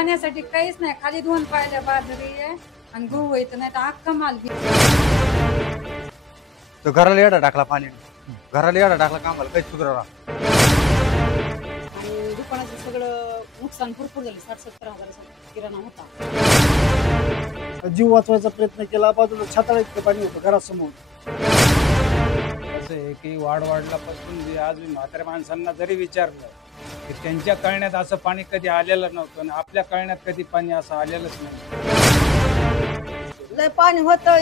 खाण्यासाठी काहीच नाही, खाली 2 पायल्या बाजरी आहे आणि गहू येत नाही तर अख्खा माल तो घराला येडा टाकला पाणी, घराला येडा टाकला कामाला काही सुधारा. आणि दुकानाचं सगळं नुकसान भरपूर झालं. 60-70 हजाराचा किराणा होता. जीव वाचवायचा प्रयत्न केला, बाजूला छाताळा इतकं पाणी होतं घरासमोर. असं आहे की वाढवाडलापासून जे आज म्हाताऱ्या माणसांना जरी विचारलं की त्यांच्या कळण्यात असं पाणी कधी आलेलं नव्हतं आणि आपल्या कळण्यात कधी पाणी असं आलेलंच नाही. लय पाणी होतं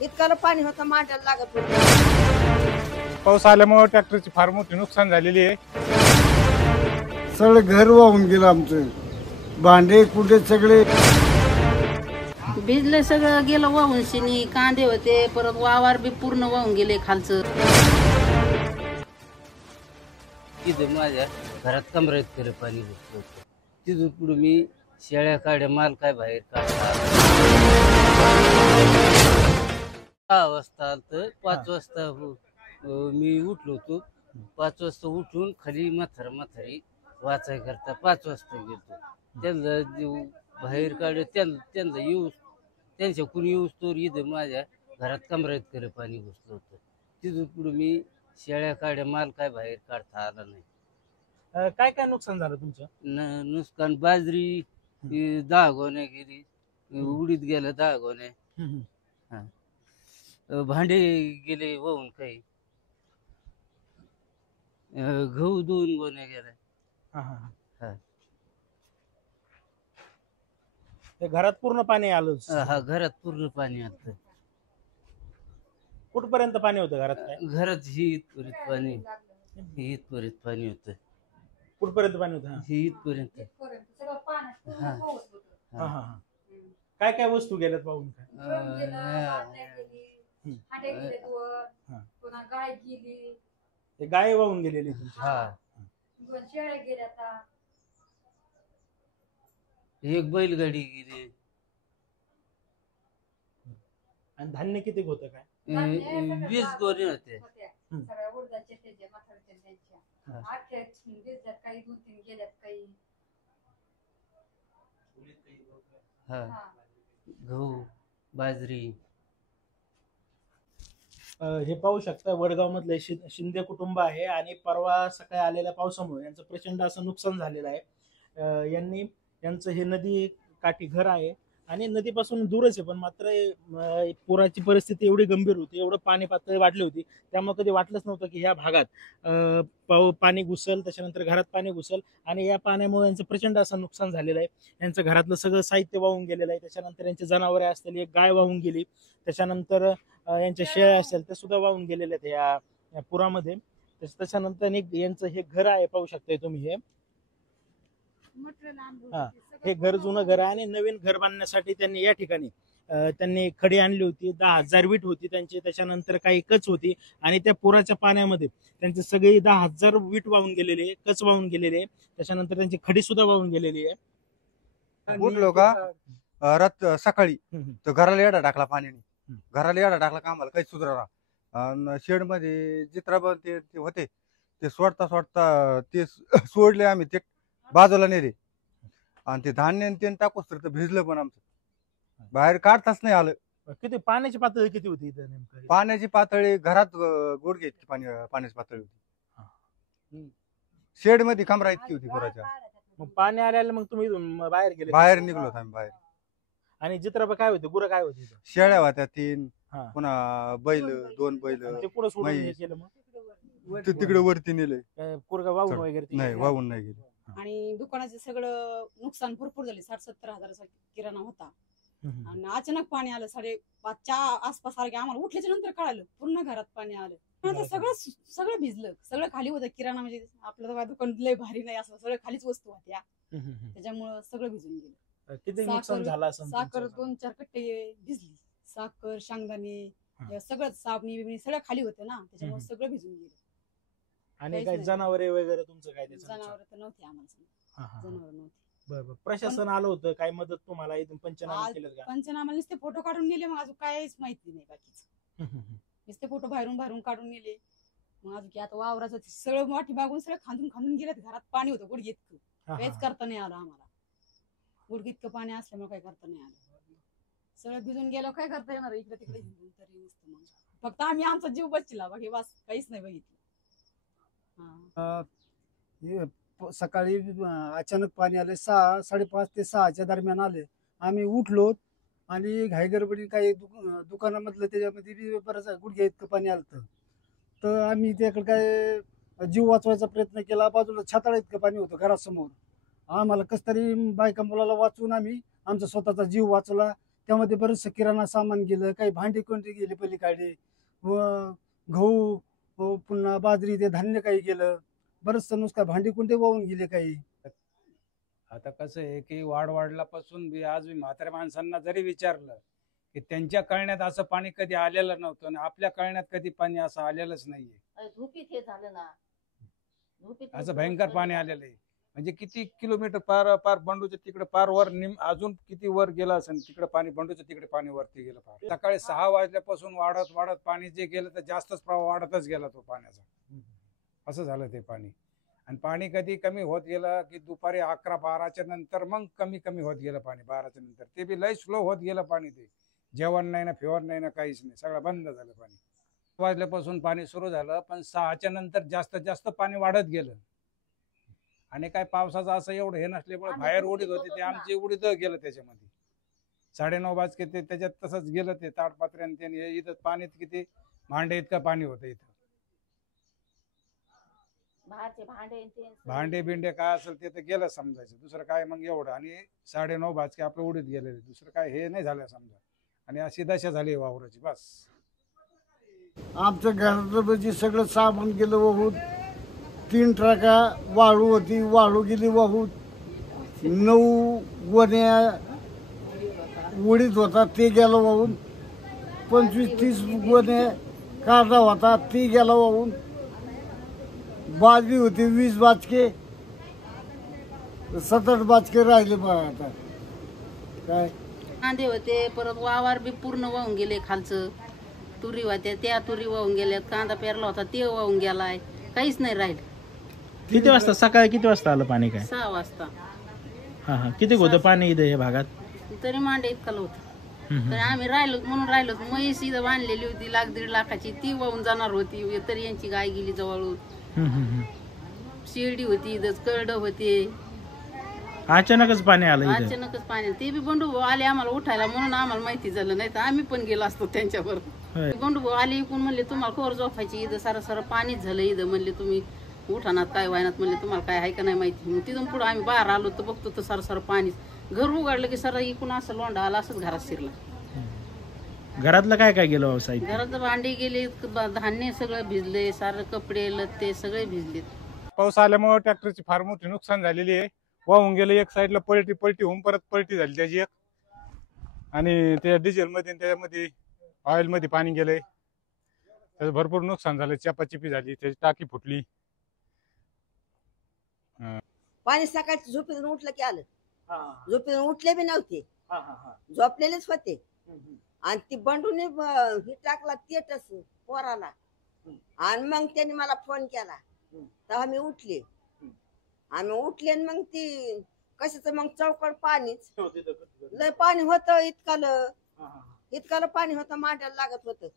इतकालं पाणी होतं, मांडायला लागत होतं. पाऊस आल्यामुळे ट्रॅक्टरची फार मोठी नुकसान झालेली आहे. सगळं घर वाहून गेलं आमचं, भांडे कुंडे सगळे भिजले, सगळं गेलं वाहून. शिनी कांदे होते, परत वावर बी पूर्ण वाहून गेले खालचं. तिथं माझ्या घरात कमरेत करे पाणी घुसलं. तिथून पुढे मी शेळ्या काढ्या माल काय बाहेर काढला. 6 वाजता तर 5 वाजता मी उठलो होतो. 5 वाजता उठून खाली म्हातारी वाचाय करता 5 वाजता गेलो. त्यांना बाहेर काढ, त्यांना येऊस त्यांच्या कुणी येऊस तर इथं माझ्या घरात कमरेत करे पाणी घुसलं होतं. तिथून पुढे मी शेळ्या काढ्या माल काय बाहेर काढता आला नाही. काय काय नुकसान झालं तुमचं? नुकसान बाजरी 10 गोण्या गेली, उडीद गेल्या 10 गोण्या, भांडे गेले वाहून, काही गहू 2 गोण्या गेल्या. घरात पूर्ण पाणी आलं? हा, घरात पूर्ण पाणी आलं. कुठपर्यंत पाणी होतं घरात? काय घरात ही इथपर्यंत पाणी होतं. कुठपर्यंत पाणी होतं? ही इथपर्यंत. काय काय वस्तू गेल्यात पाहून? गाय वाहून गेलेली तुमची? एक बैलगाडी गेली. आणि धान्य किती होतं? काय 20 गोणे होते. गहू, बाजरी. हे पाहू शकता, वडगाव मधले शिंदे कुटुंब आहे आणि परवा सकाळी आलेल्या पावसामुळे यांचं प्रचंड असं नुकसान झालेलं आहे. यांचं हे नदी काठी घर आहे आणि नदीपासून दूरच आहे, पण मात्र पुराची परिस्थिती एवढी गंभीर होती, एवढं पाणी पातळी वाढली होती, त्यामुळे कधी वाटलंच नव्हतं की ह्या भागात पाणी घुसल, त्याच्यानंतर घरात पाणी घुसल. आणि या पाण्यामुळे यांचं प्रचंड असं नुकसान झालेलं आहे. यांचं घरातलं सगळं साहित्य वाहून गेलेलं आहे. त्याच्यानंतर यांची जनावरे असतील, एक गाय वाहून गेली, त्याच्यानंतर यांच्या शेळ्या असतील ते सुद्धा वाहून गेलेले आहेत या पुरामध्ये. त्याच्यानंतर यांचं हे घर आहे, पाहू शकताय तुम्ही. हे घर जुनं घर आहे आणि नवीन घर बांधण्यासाठी त्यांनी या ठिकाणी त्यांनी खडी आणली होती. 10,000 वीट होती त्यांची, त्याच्यानंतर काही कच होती आणि त्या पुराच्या पाण्यामध्ये त्यांचे सगळे 10,000 वीट वाहून गेलेले, कच वाहून गेलेले, त्याच्यानंतर त्यांची खडी सुद्धा वाहून गेलेली आहे. उठलो का सकाळी तर घराला येडा टाकला पाण्याने, घराला येडा टाकला कामाला काही सुधारा. शेड मध्ये जित्राबा ते होते ते सोडता ते सोडले, आम्ही ते बाजूला नेले आणि ते धान्य ते टाकूस तर भिजलं, पण आमचं बाहेर काढताच नाही आलं. किती पाण्याची पातळी किती होती इथं नेमकं? पाण्याची पातळी घरात गुडघे इतकी पाण्याची पातळी होती. शेड मध्ये कमरा इतकी होती पुराच्या. मग पाणी आल्याला मग तुम्ही बाहेर गेले? बाहेर निघलो आम्ही बाहेर. आणि जित्राबा काय होते? गुरं काय होती? शेळ्या होत्या 3, पुन्हा बैल 2 बैल. ते पुढे सोडून केलं मग? ते तिकडे वरती नेले. कुरगा वाहून वगैरे? नाही, वाहून नाही गेले. आणि दुकानाचं सगळं नुकसान भरपूर झाले. 60-70 हजाराचा किराणा होता आणि अचानक पाणी आलं. 5:30च्या आसपास आलं की आम्हाला उठल्याच्या नंतर कळालं पूर्ण घरात पाणी आलं. सगळं भिजलं, सगळं खाली होतं. किराणा म्हणजे आपलं दुकान लय भारी नाही, असं सगळं खालीच वस्तू होत्या, त्याच्यामुळं सगळं भिजून गेलं. किती नुकसान झालं असं? साखर 2-4 कट्टे भिजली, साखर, शेंगदाणे, सगळं साबणी बिबणी सगळं खाली होतं ना, त्याच्यामुळे सगळं भिजून गेलं. आणि काय जनावरे वगैरे तुमचं काय? जनावर तर नव्हते आम्हाला, जनावर नव्हते. बरं, प्रशासन आलं होतं काय मदत तुम्हाला? इथून पंचनामा केलं का? पंचनामा नुसते फोटो काढून नेले, मग अजून काहीच माहिती नाही बाकीच. नुसते फोटो बाहेरून काढून नेले. मग अजून की आता वावराचं सगळं वाटी बागून सगळं खांदून गेलं. घरात पाणी होतं गुडघे इतकं, काहीच करता नाही आलं आम्हाला. गुडघे इतकं पाणी असल्यामुळे काय करता नाही आलं. सगळं भिजून गेलं, काय करता येणार इकडे तिकडे हिंडून तरी नुसतं. मग फक्त आम्ही आमचा जीव बचला, बाकी बस काहीच नाही बघितलं. सकाळी अचानक पाणी आले 5:30 ते 6च्या दरम्यान आले. आम्ही उठलो आणि घाईगडबडी काही दुकानामधलं त्याच्यामध्ये बी बरंच गुडघ्या इतकं पाणी आलं. तर आम्ही त्याकडे काय जीव वाचवायचा प्रयत्न केला. बाजूला छाताळा इतकं पाणी होतं घरासमोर. आम्हाला कसं तरी बायका मुलाला वाचवून आम्ही आमचा स्वतःचा जीव वाचवला. त्यामध्ये बरंचसं किराणा सामान गेलं, काही भांडी कोणती गेली पलीकडे, व गहू पुन्हा बाजरी ते धान्य काही गेलं, बरंचसं नुसतं भांडी कोणते वाहून गेले काही. आता कसं आहे की वाढलापासून बी आज मी म्हाताऱ्या माणसांना जरी विचारलं की त्यांच्या कळण्यात असं पाणी कधी आलेलं नव्हतं आणि आपल्या कळण्यात कधी पाणी असं आलेलंच नाहीये. झोपीत हे झालं ना, असं भयंकर पाणी आलेलं आहे. म्हणजे किती किलोमीटर पार पार बंडूच्या तिकडे पार वर अजून किती वर गेलं असेल तिकडे पाणी, बंडूच्या तिकडे पाणी वरती गेलं. पार सकाळी 6 वाजल्यापासून वाढत वाढत पाणी जे गेलं तर जास्तच प्रवाह वाढतच गेला तो पाण्याचा. असं झालं ते पाणी. आणि पाणी कधी कमी होत गेलं की दुपारी 11-12च्या नंतर मग कमी कमी होत गेलं पाणी. 12च्या नंतर ते बी लय स्लो होत गेलं पाणी. ते जेवण नाही ना, फिवण नाही ना, काहीच नाही, सगळं बंद झालं पाणी. वाजल्यापासून पाणी सुरू झालं, पण 6च्या नंतर जास्तीत जास्त पाणी वाढत गेलं. आणि काय पावसाचं असं एवढं हे नसल्यामुळे बाहेर उडीत होते ते आमची उडीत गेलं त्याच्यामध्ये. 9:30 वाजके ते त्याच्यात तसंच गेलं. ते ताडपात्र्याने त्याने इथं पाणीत किती भांडे इतकं पाणी होतं इथं. भांडे बिंडे काय असेल ते तर गेलं समजायचं, दुसरं काय मग एवढं. आणि 9:30 वाजके आपलं उडीत गेलेलं, दुसरं काय हे नाही झालं समजा. आणि अशी दशा झाली वावराची बस. आमचं घरातलं म्हणजे सगळं सामान गेलं वाहून. 3 ट्रका वाळू होती, वाळू गेली वाहून. 9 गोण्या उडीत होता ते गेलं वाहून. 25-30 गोण्या कांदा होता ती गेला वाहून. बाजरी होती 20 बाचके, 7-8 बाचके राहिले बघा. आता काय कांदे होते, परत वावर बी पूर्ण वाहून गेले. खालचं तुरी होत्या त्या तुरी वाहून गेल्यात. कांदा पेरला होता ते वाहून गेलाय, काहीच नाही राहिलं. किती वाजता, सकाळी किती वाजता आलं पाणी? काय 6 वाजता. हा किती होतं पाणी इथं या भागात? तरी मांडे इतकं होतं. तर आम्ही राहिलो म्हणून राहिलो. म्हैस इथं बांधलेली होती 1-1.5 लाखाची, ती वाहून जाणार होती. तरी यांची गाय गेली जवळून. शिर्डी होती, करड होते. अचानकच पाणी आलं इथं. अचानकच पाणी. ते बी बंडू भाऊ आले आम्हाला उठायला, म्हणून आम्हाला माहिती झालं, नाही तर आम्ही पण गेलो असतो त्यांच्याबरोबर. बंडू भाऊ आले इकडून, म्हणले तुम्हाला खोर झोपायची इथं, सारं पाणीच झालं इथं. म्हणले तुम्ही उठानात काय व्हायनात, म्हणले तुम्हाला काय आहे का नाही माहिती. मग तिथून पुढे आम्ही बाहेर आलो तर बघतो तर सारं पाणीच. घर उघडलं की सारं इकडून असं लोंढा आला, असंच घरात शिरला. घरातलं काय काय गेलं साहित्य? घरात भांडी गेले, धान्य सगळं भिजले, सारं कपडे लत्ते सगळे भिजले. पाऊस आल्यामुळे ट्रॅक्टरची फार मोठी नुकसान झालेली आहे. वाहून गेले, एक साईडला पलटी होऊन परत पलटी झाली त्याची एक. आणि त्या डिझेल मध्ये त्याच्यामध्ये ऑइल मध्ये पाणी गेलंय, त्याचं भरपूर नुकसान झालं. चपाचिपी झाली, त्याची टाकी फुटली. पाणी सकाळी झोपेतून उठलं की आलं. झोपेतून उठले बी नव्हते, झोपलेलेच होते. आणि ती बंडूने ही टाकला तेटच पोराला. आणि मग त्याने मला फोन केला, तेव्हा मी उठले. आम्ही उठले आणि मग ती कशाच मग चौकड पाणीच लय पाणी होतं. इतकालं पाणी होतं, मांडायला लागत होतं.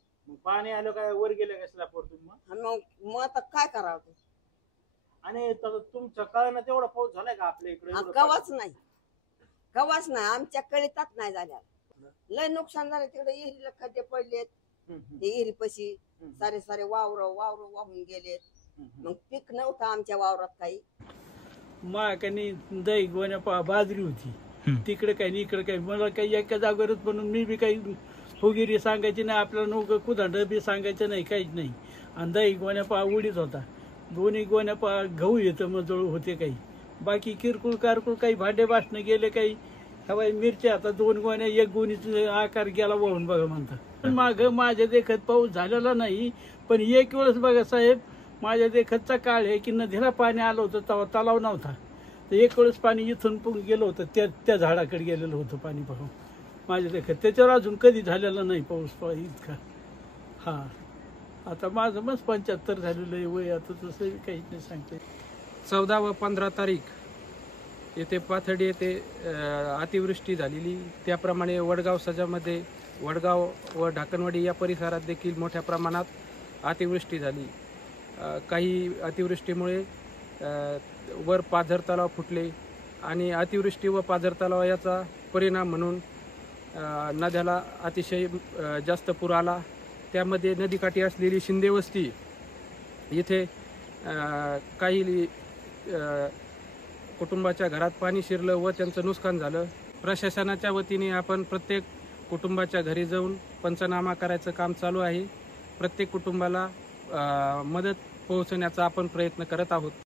पाणी आलं काय वर गेलं कसला मग आता काय करावं. आणि तुमच्या कळणं तेवढा पाऊस झालाय का आपल्या इकडे? कवाच नाही आमच्या कळीतात नाही झाल्या. लय नुकसान झालं तिकडे. इहिरीला खड्डे पडलेत, ते इहिरीपाशी सारे वावर वाहून गेलेत. मग पीक नव्हतं आमच्या वावरात काही. माकानी दही गोण्या बाजरी होती तिकडे काही इकडे काही. मला काही एका जागेवरच म्हणून मी बी काही फुगिरी सांगायची नाही, आपल्याला नोकं कुधांड बी सांगायचं नाही, काहीच नाही. आणि दही गोण्या उडीत होता. 2 गोण्या गहू येतं मजळ होते काही. बाकी किरकोळ कारकोळ काही भांडे बासणं गेले काही. हवाई मिरच्या आता 2 गोण्या, 1 गोणीचा आकार गेला वाहून बघा म्हणतात. माग माझ्या देखत पाऊस झालेला नाही, पण एक वेळेस बघा साहेब, माझ्या देखतचा काळ आहे की नदीला पाणी आलं होतं तेव्हा तलाव नव्हता. तर एक वेळेस पाणी इथून गेलं होतं, त्या झाडाकडे गेलेलं होतं पाणी पाहून माझ्या देखत. त्याच्यावर अजून कधी झालेला नाही पाऊस इतका. हा आता माझं मग 75 झालेलं आहे वय. आता तसं काहीच नाही सांगते. 14 व 15 तारीख येथे पाथर्डी येथे अतिवृष्टी झालेली, त्याप्रमाणे वडगाव सजामध्ये वडगाव व ढाकणवाडी या परिसरात देखील मोठ्या प्रमाणात अतिवृष्टी झाली. काही अतिवृष्टीमुळे वर पाझर तलाव फुटले आणि अतिवृष्टी व पाझर तलाव याचा परिणाम म्हणून नद्याला अतिशय जास्त पूर आला. त्यामध्ये नदीकाठी असलेली शिंदे वस्ती इथे काही कुटुंबाच्या घरात पाणी शिरलं व त्यांचं नुकसान झालं. प्रशासनाच्या वतीने आपण प्रत्येक कुटुंबाच्या घरी जाऊन पंचनामा करायचं काम चालू आहे. प्रत्येक कुटुंबाला मदत पोहोचवण्याचा आपण प्रयत्न करत आहोत.